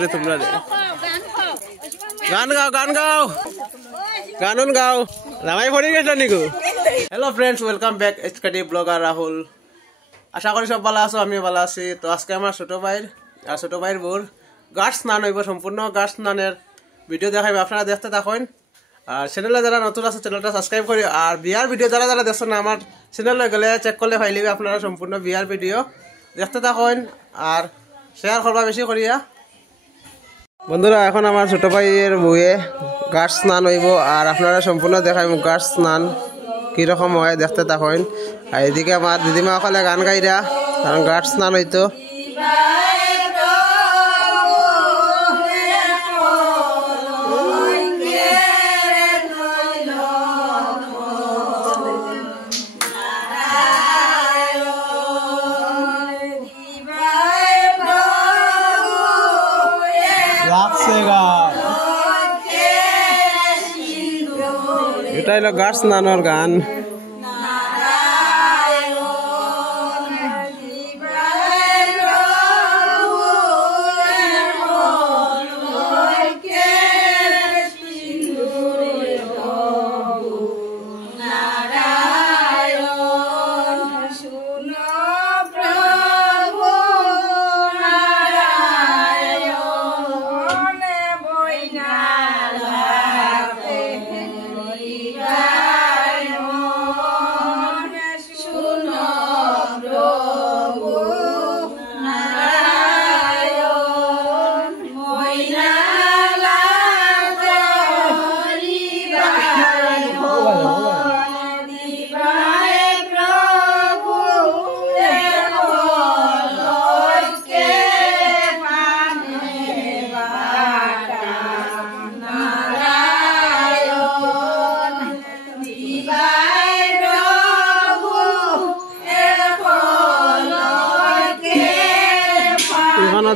করে তোমরা গান গাও গান গাও গানুন গাও রামাই পড়ে গেছো নিকু hello friends welcome back HKD blogger Rahul আশা করি সব ভালো আছো আমিও ভালো আছি তো আজকে আমার ছোট ভাইয়ের বোর গাছ স্নান হইব সম্পূর্ণ গাছ স্নানের ভিডিও দেখাইবে আপনারা দেখতে থাকুন আর চ্যানেলে যারা নতুন আছে চ্যানেলটা সাবস্ক্রাইব করি আর বিয়ার ভিডিও যারা দেখছেন না আমার চ্যানেলে গেলে চেক করলে পাইলিবে আপনারা সম্পূর্ণ বিয়ার ভিডিও দেখতে থাকুন আর শেয়ার করবা বেশি করিয়া বন্ধুরা এখন আমার ছোট ভাইয়ের বউয়ে গাছ স্নান হইব আর আপনারা সম্পূর্ণ দেখাইব গাছ স্নান কীরকম হয় দেখতে থাকুন আর এদিকে আমার দিদিমা ওখানে গান গাইরা কারণ গাছ স্নান হইতো এটা হলো গাছ স্নানের গান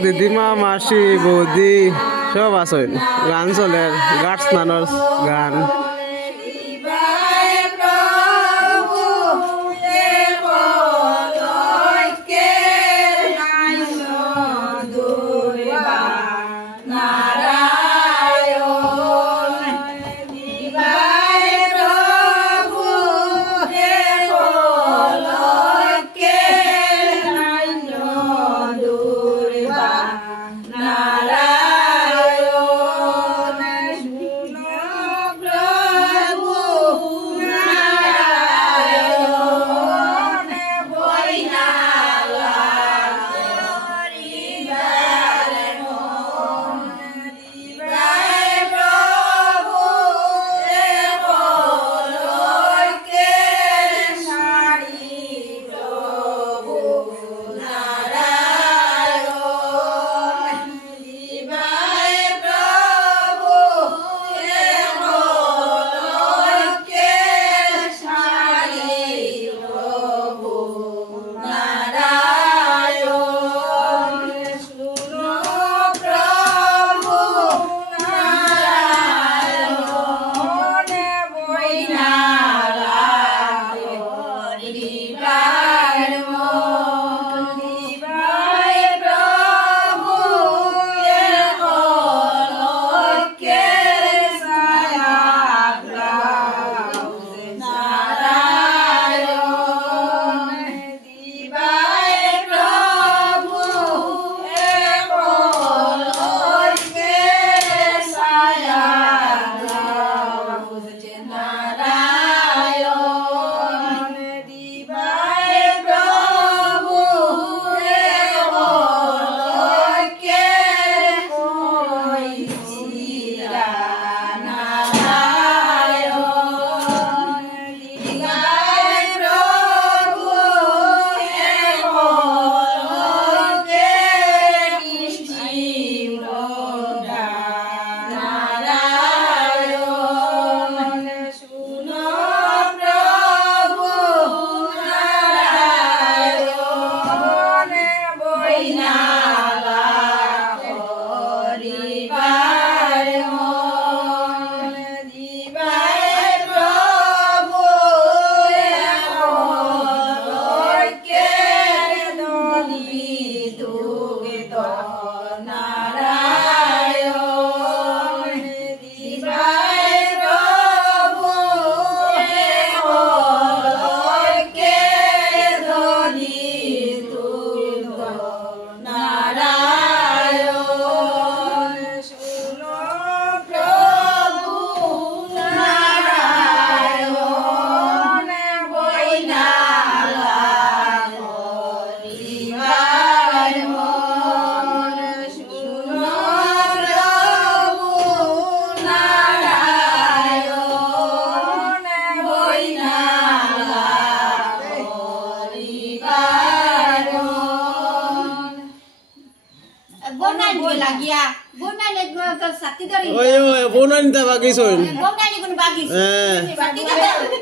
দিদিমা মাসি বৌদি সব আসেন গান চলে গাছ স্নানের গান ওই বৌনানি তা বাগিছন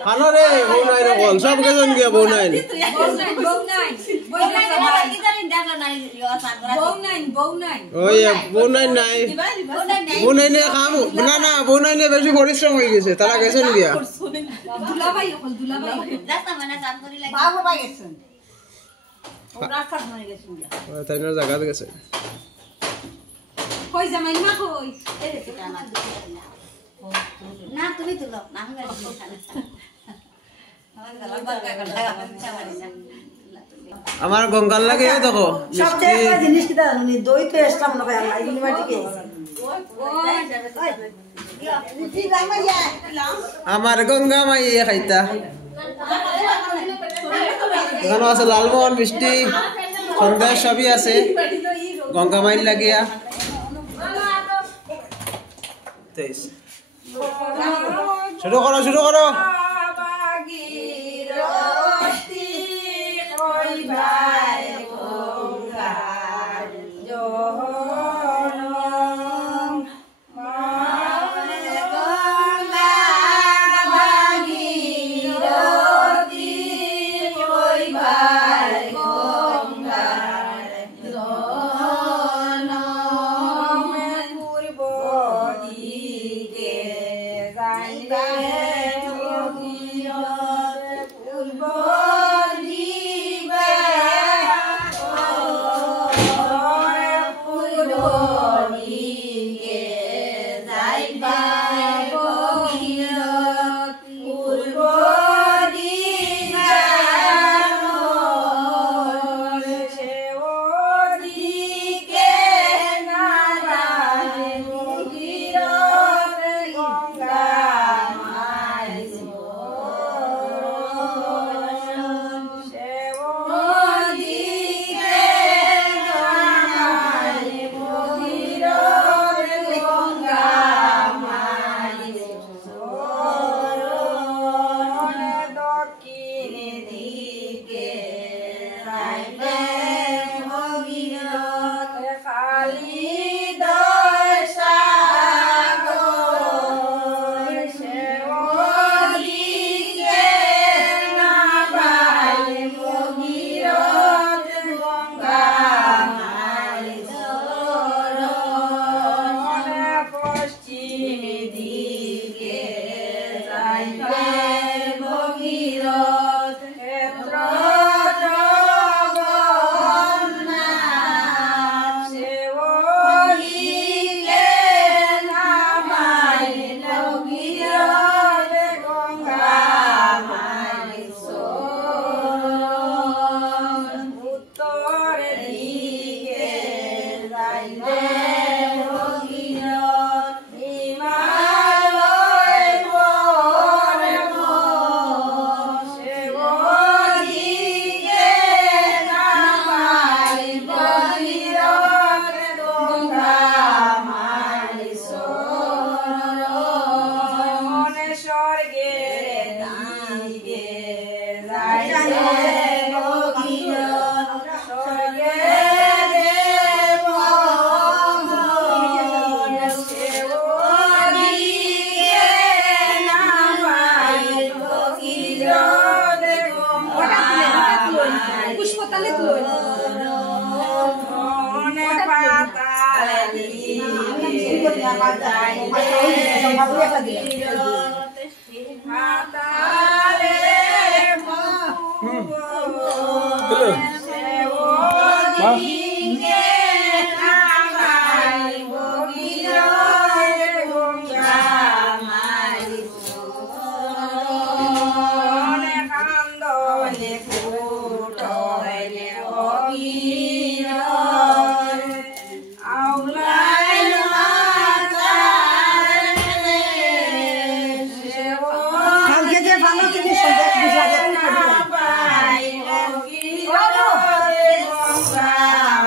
হানরে বৌনাই নকল সব কেজন গিয়া বৌনাই ওই বৌনাই নাই বৌনাই নিয়ে কাম না না বৌনাই নিয়ে বেশি পরিশ্রম হয়ে গেছে তারা গেছেন গিয়া তাই না জায়গাতে গেছে কই জামাই মা কই না তুমি তুলো না আমার গঙ্গাল লাগে দেখো সবচেয়ে জিনিস কি জানি দই তো এক্সট্রা মনে হয় আলাই দিন মাটি কে আমার গঙ্গা মাই খাইতা এখানে আছে লালমোহন মিষ্টি সন্দেশ সবই আছে গঙ্গা মাইল লাগিয়া শুরু করো শুরু করো Wow.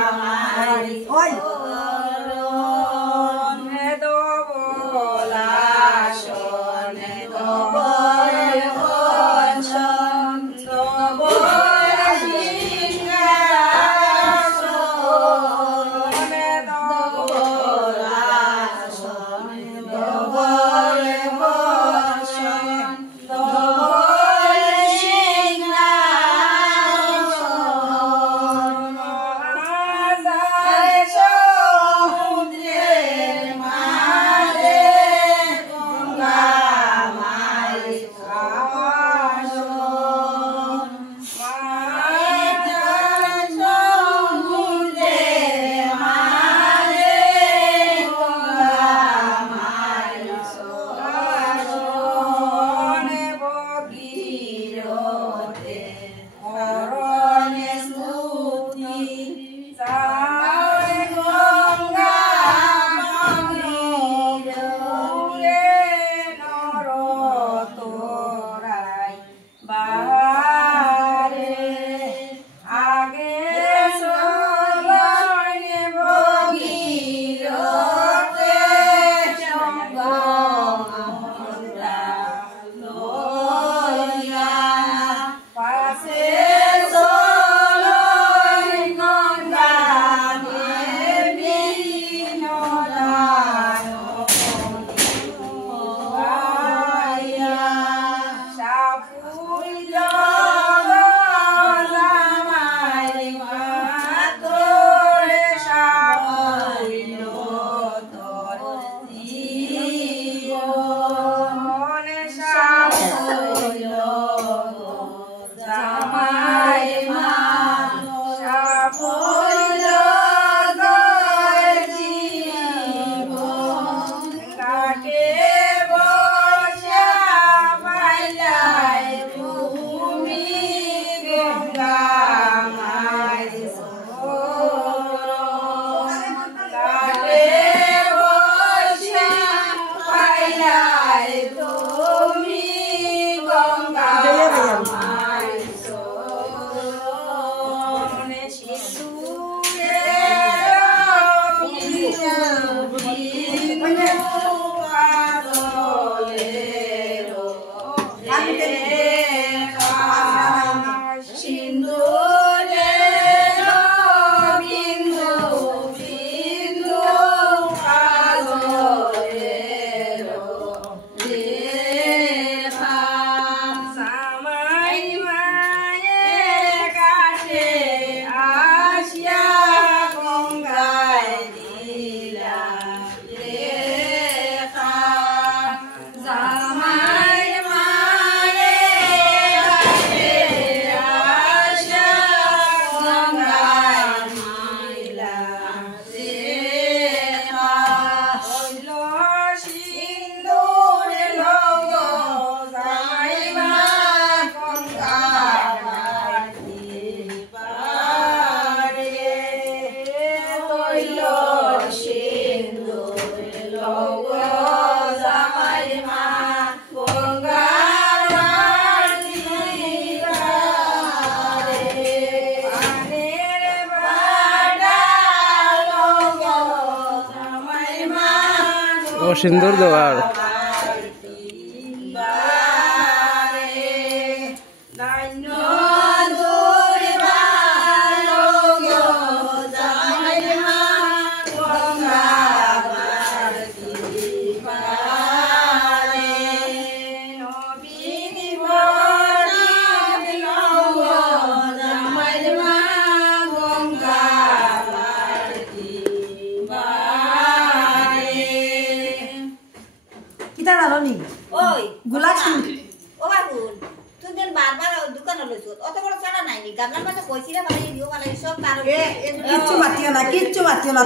ও সুন্দর দেওয়ার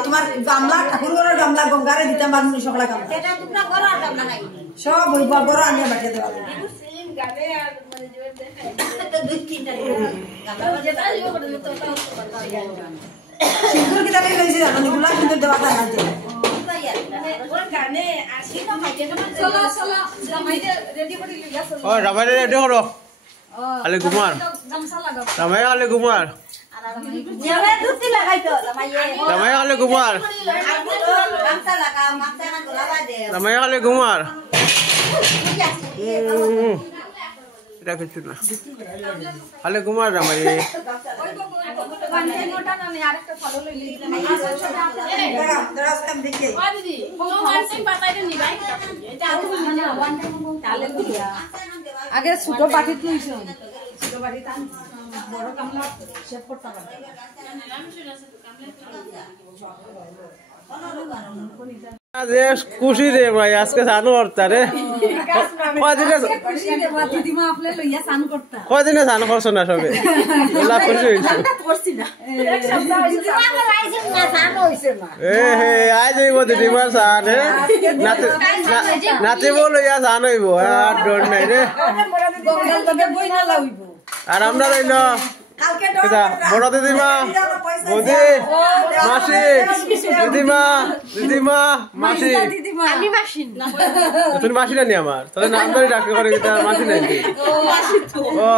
তোমার গামলা ঠাকুর ঘরের গামলা গঙ্গারে দিতে পারবো সকলা গামলা সব ওই বড় আনিয়ে বাটিয়ে দেওয়া সিন্দুর কি তাকে লইছে জানো এগুলা কিন্তু দেওয়া যায় না ও রামাইরে রেডি করো আলে কুমার রামাই আলে কুমার রামাই আলে কুমার রামাই আলে কুমার এটা কিছু না আলে কুমার রামাই আগে ছোট বাটিতে লইছো ছোট বাটিতে বড় গামলা শেপ করতে পারে খুশি রে ভাই আজকে চানু করতা রে কদিনে চানু করছো না সবে খুশি হয়েছে আই যাইব দিদিমার চান হে নাচিব লইয়া চান হইব আর ডর নাই রে আর আমরা রইল বড় দিদিমা বৌদি মাসি দিদিমা দিদিমা মাসি আমি মাসি না তুমি মাসি না নি আমার তাহলে নাম ধরে ডাকে করে কি তার মাসি নাই ও মাসি তো ও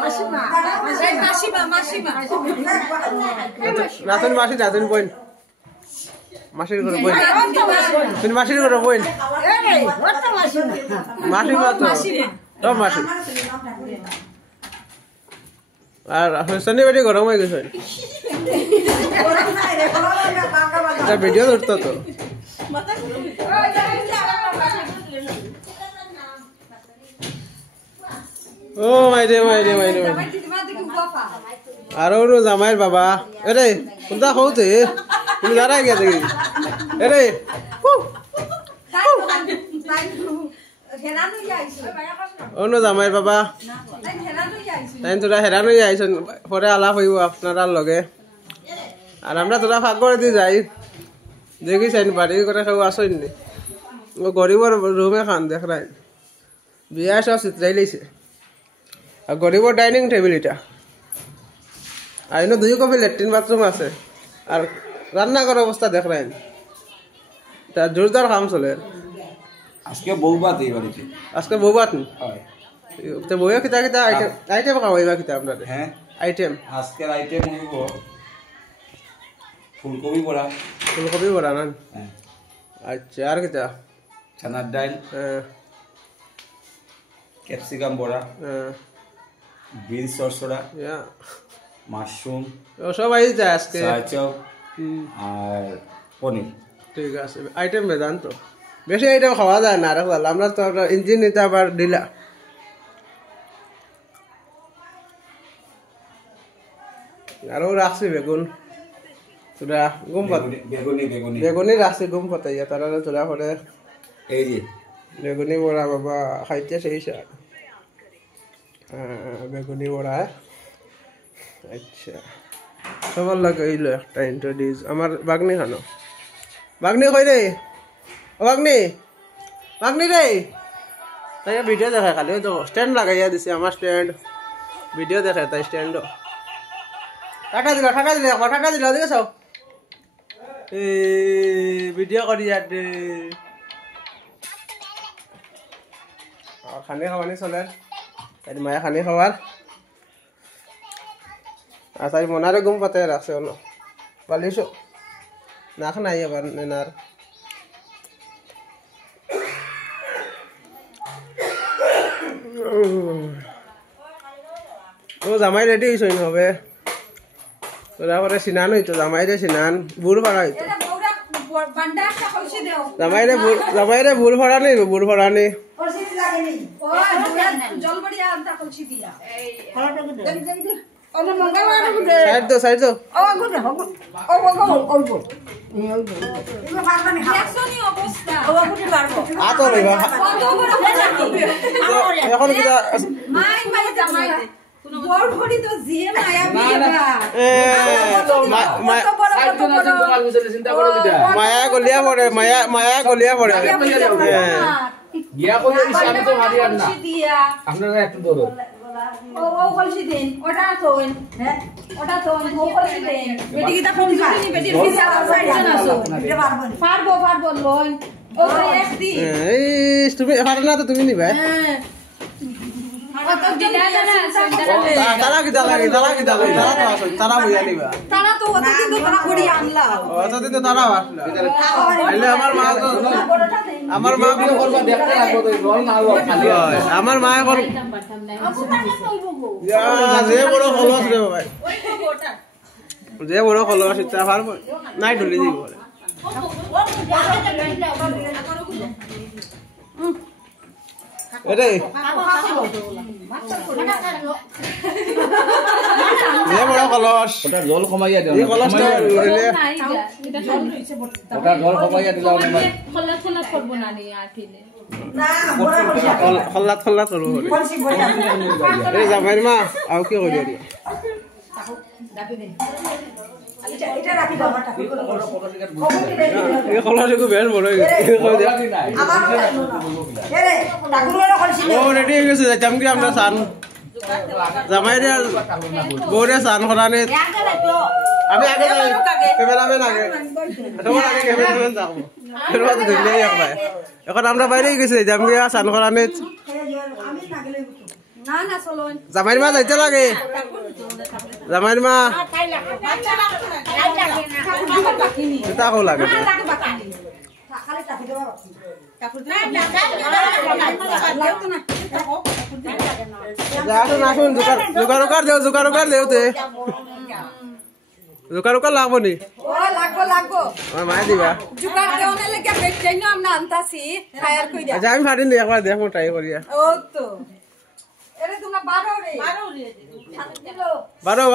মাসিমা মাসিমা না তুমি মাসি না তুমি বোন মাসির ঘরে বোন তুমি মাসির ঘরে বোন মাসি তো মাসি আর শনিবারে গরম হয়ে গেছে এটা ভিডিও ধরতো তো ও মাইরে আর ওর জামাইয়ের বাবা এরে কোনটা হতে তুমি দাঁড়াই গিয়ে দেখি এরে অন্য জামাইয়ের বাবা তাই তোরা হেরান হয়ে আইসন পরে আলাপ হইব আপনারা লগে আর আমরা তোরা ফাঁক করে দিয়ে যাই দেখি চাইন বাড়ি করে কেউ আসেন নি ও গরিবর রুমে খান দেখ রাই বিয়া সব চিত্রাই লাইছে আর গরিবর ডাইনিং টেবিল এটা আর এনে 2 কপি ল্যাট্রিন বাথরুম আছে আর রান্নাঘর অবস্থা দেখ রাই তা জোরদার কাম চলে আজকে বউবাত এই বাড়িতে আজকে বউবাত হয় তো বউয়া কিতা কিতা আইটেম খাওয়াইবা কিতা আপনাদের হ্যাঁ আইটেম আজকের আইটেম হইব ফুলকপি বড়া বড়া না হ্যাঁ আচ্ছা আর কিতা চানার ডাল ক্যাপসিকাম বড়া বিনস সরসরা মাশরুম ও সব আই যায় আজকে চাচপ আর পনির ঠিক আছে আইটেম বেদান তো বেশি আইটেম খাওয়া যায় না রাখলাম আমরা তো ইঞ্জিন নিতে আবার দিলা আরও রাখছি বেগুন তোরা গুম বেগুনি রাখছি গুম পাতাইয়া তারা তোরা পরে এই যে বেগুনি বড়া বাবা খাইতে সেই বেগুনি বড়া আচ্ছা সবার লাগে এইলো একটা ইন্ট্রোডিউস আমার বাগনি খানো বাগনি কই রে ও বাগনি রে তাই ভিডিও দেখা খালি তো স্ট্যান্ড লাগাইয়া দিছে আমার স্ট্যান্ড ভিডিও দেখে তাই স্ট্যান্ড টাকা দিল দেখে চাও ভিডিও করি ইয়াতে খানি খাওয়ানি চলে তাই মায়ে খানি খাওয়ার আর তাই মনারে গুম পাতে রাখছে অন্য পালিছো না খানাই আবার নেনার ও জামাই রেডি হইছ হবে তোরা পরে সিনান হইতো জামাইরে সিনান বুড় ভাড়া হইতো জামাইরে বুড় ভাড়া নেই বুড় ভাড়া নেই সাইড দো আতো লইবা এখন কিটা মায়া গলিয়া পড়ে মায়া গলিয়া পড়ে আপনারা একটু ধরো তুমি পারো না তো তুমি নিবা তারা কি তারা বইয়া নিবা অতদিন তো তারা আমার মা আমার মা এখন যে বড় খলস রে ভাই যে বড় খলস ইচ্ছা পারবো নাই ঢুলি দিব এরে যে বড় কলস ওটা জল কমাইয়া দিও এই কলসটা লইলে ওটা জল কমাইয়া দিলা খল্লা করব না নি আঠিলে খল্লাত করব এই জামাইর মা আও কি করি রে এই কলসকে বেশ বড় হয়ে গেছে ও রেডি হয়ে গেছে জামকি আমরা সান জামাইরে বউরে সান করানে আমি আগে ক্যামেরাম্যান আগে তোমার আগে ক্যামেরাম্যান যাবো ফেরবাদ দিলে একবার এখন আমরা বাইরে গেছি যাম গিয়া চান করানিত আমি না গেলে না না চলো জামাইর মা যাইতে লাগে জামাইর মা এটা কো লাগে খালি টাকা দেওয়া আসুন আসুন জোগাড় দেও তে জোগাড় লাগবো নি ও লাগবো আমার মায়ে দিবা জুগার দেওয়ানে লাগে বেচাই না আমরা আনতাছি ফায়ার কইরা আচ্ছা আমি ফাটিন দিই একবার দেখো ট্রাই করিয়া ও তো এরে তোমরা 12 রে 12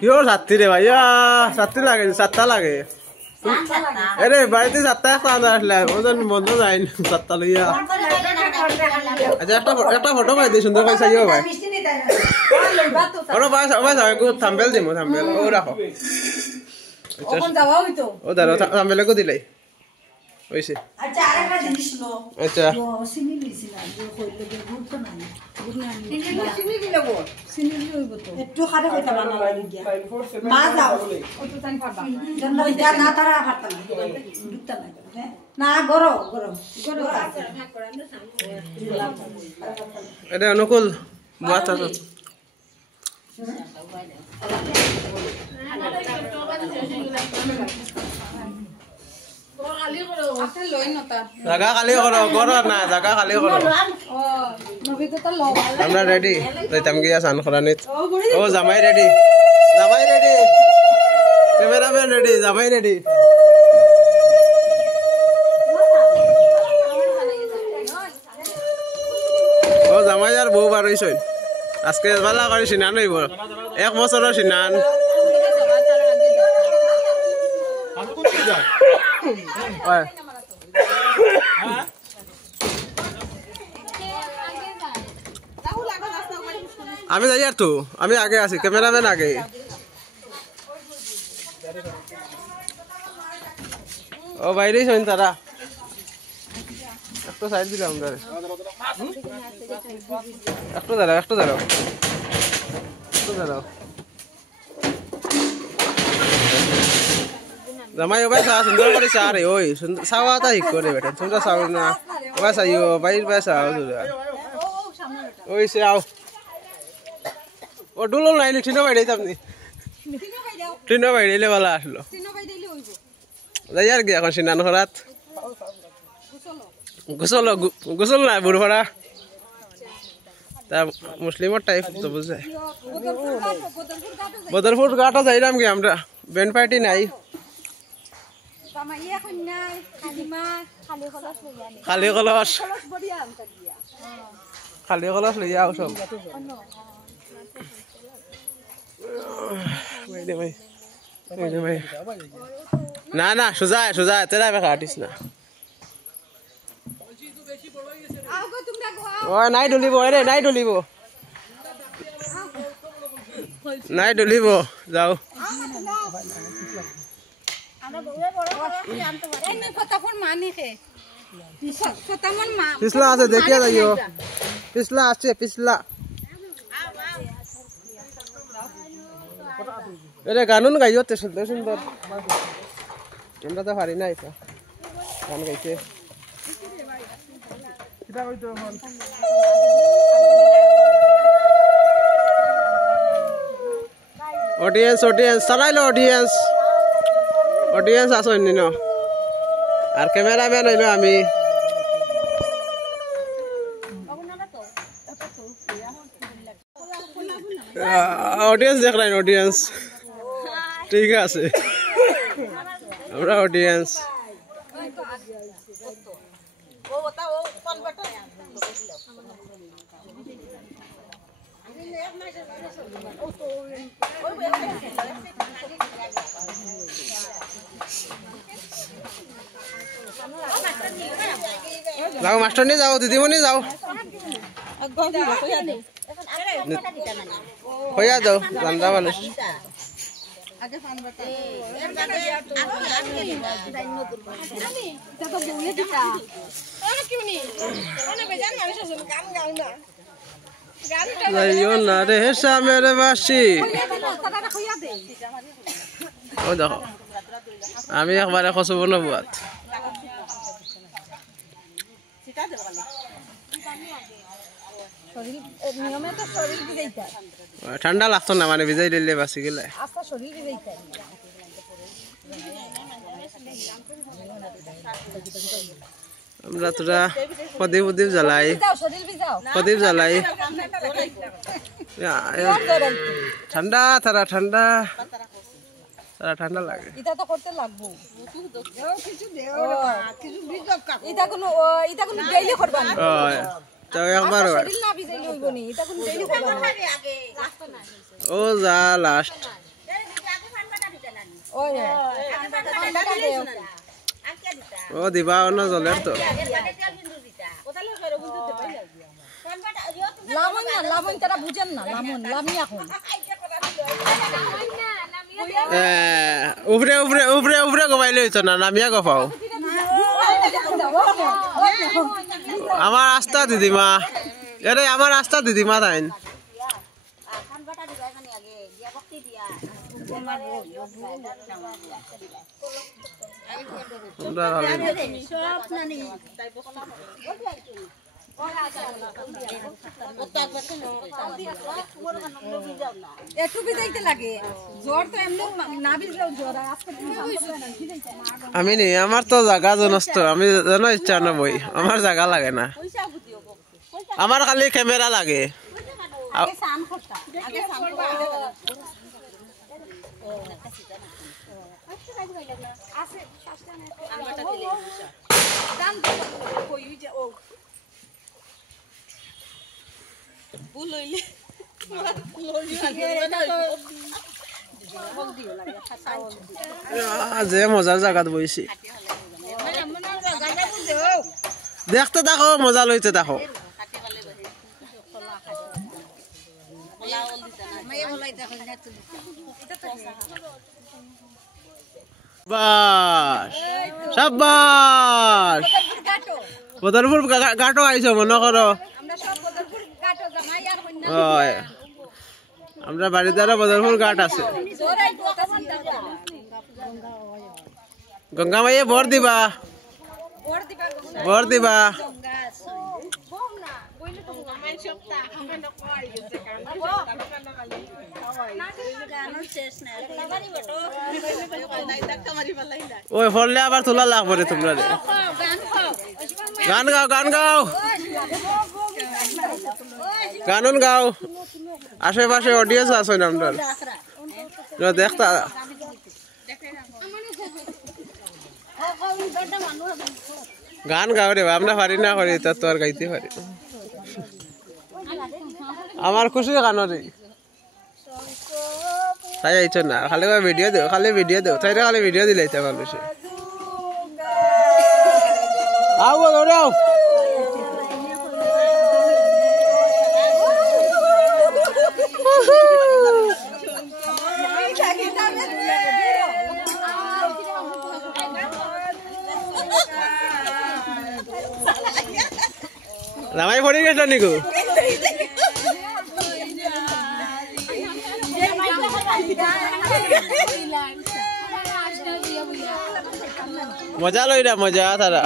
কিয় 7 রে ভাইয়া 7 লাগে 7টা লাগে আরে বাড়িতে 7টা একটা আসলে ওজন বন্ধ যায় 7টা লইয়া আচ্ছা একটা ফটো পাই দিই সুন্দর করে চাইও ভাই মিষ্টি নিতে না ওরা ভাই গো থাম্বেল দিমু থাম্বেল ও রাখো ওখান যাওয়া হইতো ও দাঁড়াও থাম্বেলে কো দিলাই হইছে আচ্ছা আরেকটা জিনিস নো আচ্ছা চিনি দিছিলাম যে কইলে যে গুরুত্ব নাই চিনি দিলে গো চিনি দিলে হইব তো একটু খারে কইতা বানা লাগি গিয়া মা যাও ও তো তাই পারবা জন্ম দিয়া না তারা পারতা না দুটা না না গরো এটা অনুকূল মাথা তো আপনি লই নতা জায়গা খালি করো গরো না জায়গা খালি করো ও নবীতে তো লও আমরা রেডি যাইতাম গিয়া চান খরানিত ও জামাই রেডি ক্যামেরাম্যান রেডি জামাই রেডি ও জামাই আর বউ বার হইছই আজকে ভালো করে সিনান হইব 1 বছরের সিনান আমি যাই আর তো আমি আগে আছি ক্যামেরাম্যান আগে ও বাইরে শোন তারা একটু সাইড দিলাম একটু দাঁড়াও জামাই ওবাই চা সুন্দর করে চা রে ওই চাওয়া তা হিক করে বেটা তোমরা চাও না ওবাই চাইও বাইর বাই চাও ওই সে আও ও ডুলো লাইনি ঠিনো বাইরে আপনি ঠিনো বাইরে ভালো আসলো যাই আর কি এখন সিনান খরাত গোসল নাই বুড় ভরা তা মুসলিমর টাইপ তো বুঝায় বদরপুর ঘাটও যাইলাম কি আমরা ব্যান্ড পার্টি নাই খালি কলস লইয়া আও সব না সোজা তেরা বেকা আর্টিস্ট না ও নাই ডলিব যাও পিছলা আছে দেখিয়া যাইও পিছলা আছে এরে গানুন গাইও তে সুন্দর আমরা তো পারি না এটা গান গাইতে অডিয়েন্স চালাইলো অডিয়েন্স আছো ন আর ক্যামেরাম্যান হইলো আমি অডিয়েন্স দেখ নাই অডিয়েন্স ঠিক আছে আমরা অডিয়েন্স যাও মাস্টার নিয়ে যাও দিদিমণি যাও হইয়া যাও রান্না মানুষ যাইও না রে হেসা মেরে বাসি ও দেখো আমি একবারে খসব নবুয়াত ঠান্ডা লাগতো না মানে ভিজাই দিলে বাঁচি গেলে আমরা তোরা প্রদীপ প্রদীপ জ্বালাই ঠান্ডা তারা ঠান্ডা ঠান্ডা লাগে এটা তো করতে লাগবো এটা কোনো ডেইলি করবা না তো একবার শরীর না ভিজাইলে হইব নি এটা কোনো ডেইলি করবা না ও যা লাস্ট ওই ও দিবা অন্য জলের তো লাবণ তারা বুঝেন না লামি এখন উপরে উপরে উপরে উপরে গবাইলে হইতো না নামিয়া গফাও আমার রাস্তা দিদিমা এরে আমার রাস্তা দিদিমা তাইন একটু ভিজাইতে লাগে জ্বর তো এমনি না ভিজলেও জ্বর আজকে আমি নি আমার তো জায়গা জনস্ত আমি জানো ইচ্ছা নবই আমার জায়গা লাগে না আমার খালি ক্যামেরা লাগে যে মজার জায়গাত বইছি দেখতে দেখো মজা লইতে দেখো বাস সাব্বাস বদরপুর ঘাটও আইছো মনে করো আমরা বাড়ির দ্বারা বদরপুর ঘাট আছে গঙ্গা মাইয়ে ভর দিবা ওই ফললে আবার তোলা লাগবে রে তোমরা গান গাও গান গাও আশেপাশে অডিয়েন্স আছে না আপনার দেখতা গান গাও রে আমরা পারি না করি তা তো আর গাইতে পারি আমার খুশি গান রে তাই আইছো না খালি ভিডিও দেও তাই খালি ভিডিও দিলে ভালো সে আও রামাই পড়ে গেছ নিকু মজা লইরা মজা তারা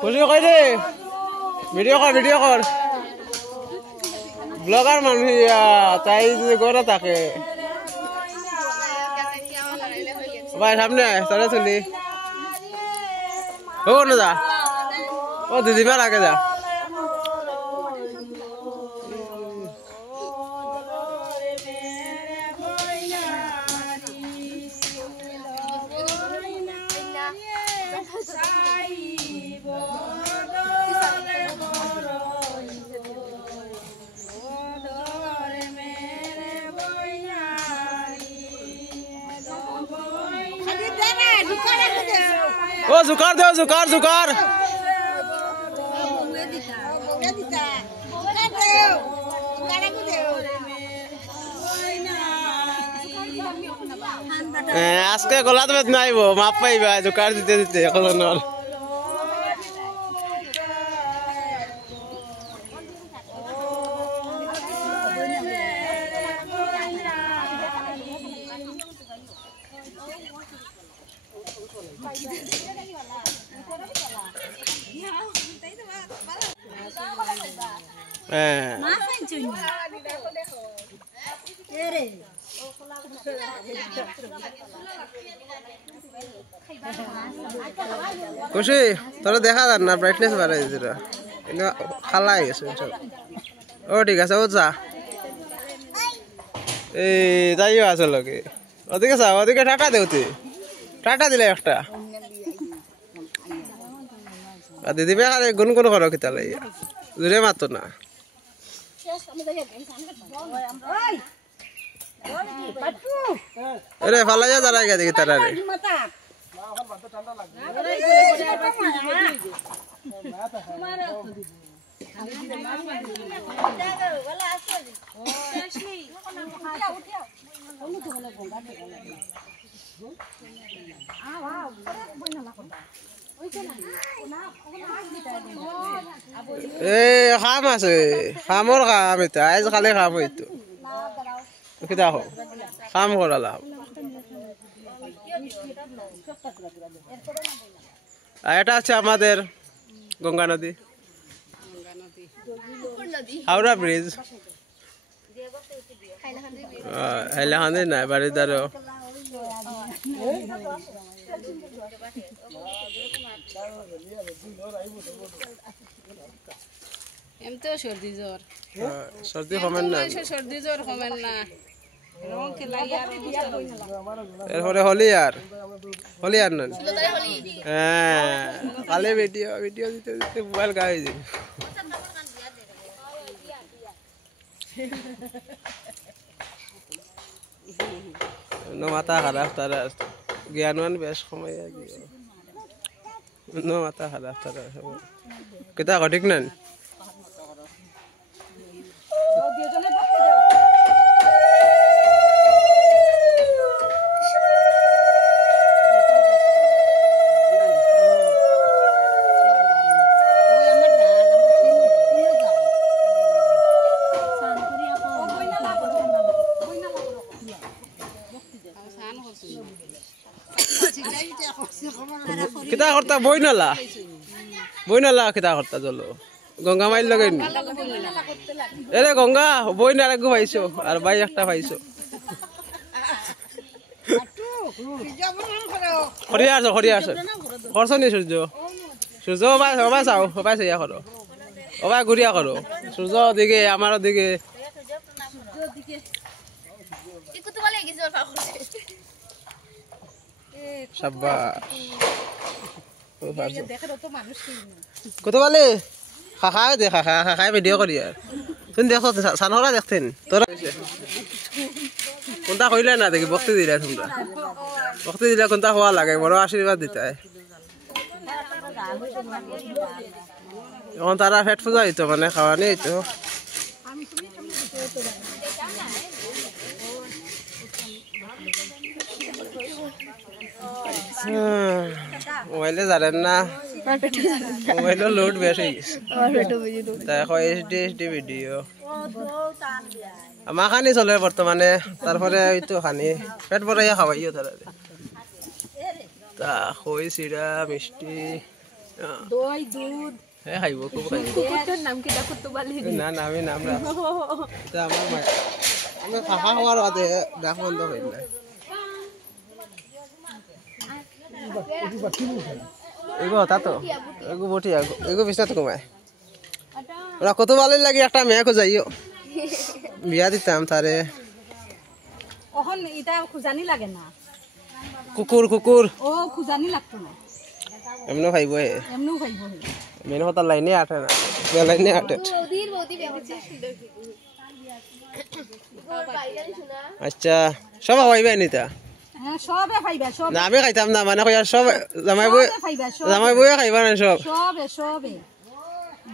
খুশি কই রে ভিডিও কর ব্লগার মানুষ তাই যদি করে থাকে ভাই সামনে তোরে তুলি ও না যা ও দিদিবার আগে যা ও জুকার দেও জুকার আজকে গলাত বেদ নাইব মাপ পাইবা জুকার দিতে এখন খুশি তোরা দেখা যান না ব্রাইটনেস বাড়াই দিছিল খালা হয়ে গেছে ও ঠিক আছে ও যা এই যাইও আছে লোকে ওদিকে যা ওদিকে টাটা দেউতি টাটা দিলে একটা দিদি বে আরে গুনগুন করো কি তাহলে জুড়ে মাতো না আরে ফালাইয়া দাঁড়াই গে দেখি তারা রে খাম আছে খামৰ কাম এটা আজ খালি খাম হইতো কিতা হোক কাম করালা এটা আছে আমাদের গঙ্গা নদী হাওড়া ব্রিজ হাইলাকান্দি নাই বাড়ির দ্বারও এমতেও সর্দি জ্বর সর্দি কমেন না সর্দি জ্বর কমেন না রং খেলাই আর এরপরে হলি আর না হ্যাঁ কালে ভিডিও দিতে দিতে মোবাইল গায়ে দিন মাথা খারাপ তারা জ্ঞানবান বেশ সময় মাথা খারাপ তারা কেতা ঠিক না কিতা করতা বই নালা কিতা করতা চলো গঙ্গা মাইল লাগাই এরে গঙ্গা বই না লাগু পাইছো আর ভাই একটা পাইছো খরিয়া আছো করছো নি সূর্য ওবাই চাও ওবাই চাইয়া করো ওবাই ঘুরিয়া করো সূর্য দিকে আমার দিকে কত বলে খাখায় দে খাখায় ভিডিও করি আর তুমি দেখো সানহরা দেখতেন তোরা কোনটা কইলে না দেখি বক্তি দিলে তোমরা বক্তি দিলে কোনটা হওয়া লাগে বড় আশীর্বাদ দিতে এখন তারা ফেট পূজা হইতো মানে খাওয়া নেই তো মোবাইলে জানেন না মোবাইল লোড বেশি দেখো এইচডি ভিডিও আমার খানি চলে বর্তমানে তারপরে ওইতো খানি পেট ভরাইয়া খাওয়াইও তারা তা খই চিড়া মিষ্টি দই দুধ হে খাইব খুব খাইব কুকুরটার নাম কি দেখো তো বালি না না আমি নাম রাখ আমার মা আমি খাওয়া হওয়ার আগে ডাক বন্ধ হইল এগো তা তো এগো বটি এগো বিছনা কমায় ওরা কত ভালো লাগে একটা মেয়ে যাইও বিয়া দিতাম তারে ওখন এটা খুজানি লাগে না কুকুর কুকুর ও খুজানি লাগতো না এমনি খাইব এমনিও খাইব মেন হতার লাইনে আটে না লাইনে আটে আচ্ছা সব খাইবে নিতা হ্যাঁ সবে খাইবা সব না আমি খাইতাম না মানে কই সব জামাই খাইবা সব জামাই বইয়া খাইবা না সব সবে সবে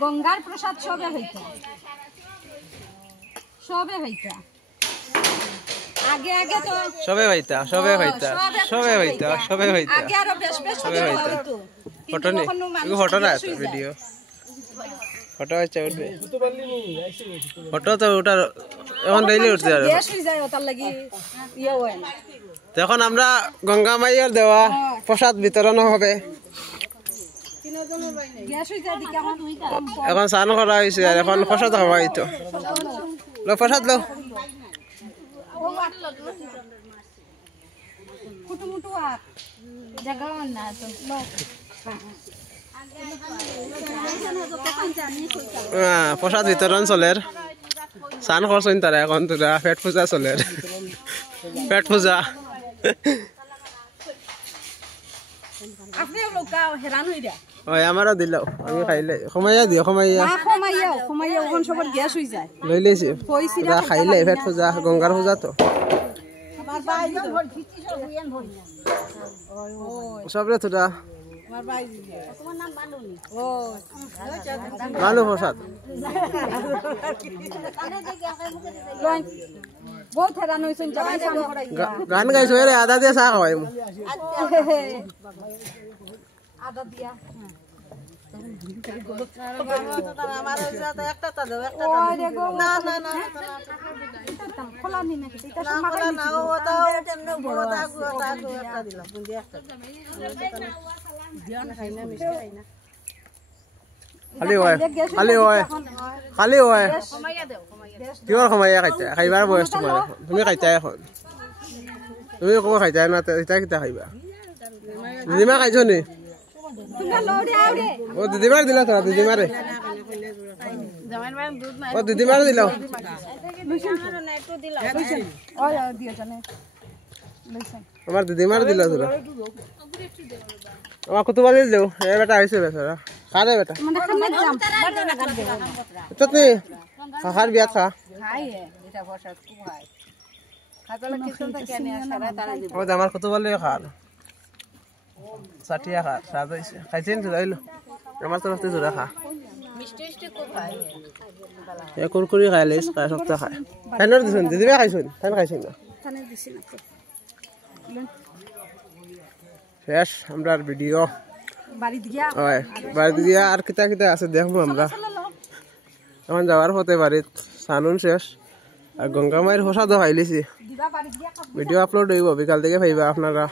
গঙ্গার প্রসাদ সবে হইতা সবে হইতা আগে আগে তো সবে হইতা আগে আরো বেশ বেশ সবে হইতা ফটো নি এগো ফটো না ভিডিও ফটো আছে উঠবে ফটো তো ওটার এখন ডেইলি উঠতে আর গ্যাস হই যায় ওটার লাগি ইয়ে হয় না এখন আমরা গঙ্গা মাইয়ার দেওয়া প্রসাদ বিতরণ হবে গ্যাস হই যায় দিকে এখন স্নান করা হয়েছে আর এখন প্রসাদ খাওয়া হইতো লো প্রসাদ লো কুটুমুটু আর জায়গা না তো প্রসাদ বিতরণ চলের স্নান করছেন তারা এখন তোরা পেট পূজা চলের পেট পূজা আপনি লোকা হেরান হই যায় ওই আমারও দিল আমি খাইলে সময়া দিও সময়া না কমাইয়া ওখান সবার গ্যাস হই যায় লই লেছি তোরা খাইলে পেট পূজা গঙ্গার পূজা তো সবরে তোরা ভালো প্রসাদ বহুত হেরান হইছেন জামাই সাম করাই গান গাইছো রে আদা দিয়ে চা খাওয়াই মু আদা দিয়া খালি হয় কিহৰ সময়া খাইতা খাইবাৰ বয়স তোমাৰ তুমি খাইতা এখন তুমি কো খাইতা না এটা কিটা খাইবা দিদিমা খাইছো নি ও দিদিমার দিলা তো দিদিমারে ও দিদিমার দিলা আমার দিদিমার দিলা তোরা আমার কত বাজে দেও এ বেটা আইছে বেচারা খা দে বেটা চটনি খার বিয়াত খা ও আমার কত বলে খার সাটিয়া খা স্বাদ হয়েছে খাইছেন তো যাইলো আমার তরফ থেকে জোড়া খা কুরকুরি খাইলে সপ্তাহ খায় তাইনের দিছেন দিদিমা খাইছেন তাই খাইছেন না শেষ আমরা ভিডিও বাড়ি দিয়া আর কিতা কিতা আছে দেখবো আমরা এখন যাওয়ার পথে বাড়িত সানুন শেষ আর গঙ্গা মায়ের প্রসাদও খাইলিছি ভিডিও আপলোড হইব বিকাল থেকে ভাইবা আপনারা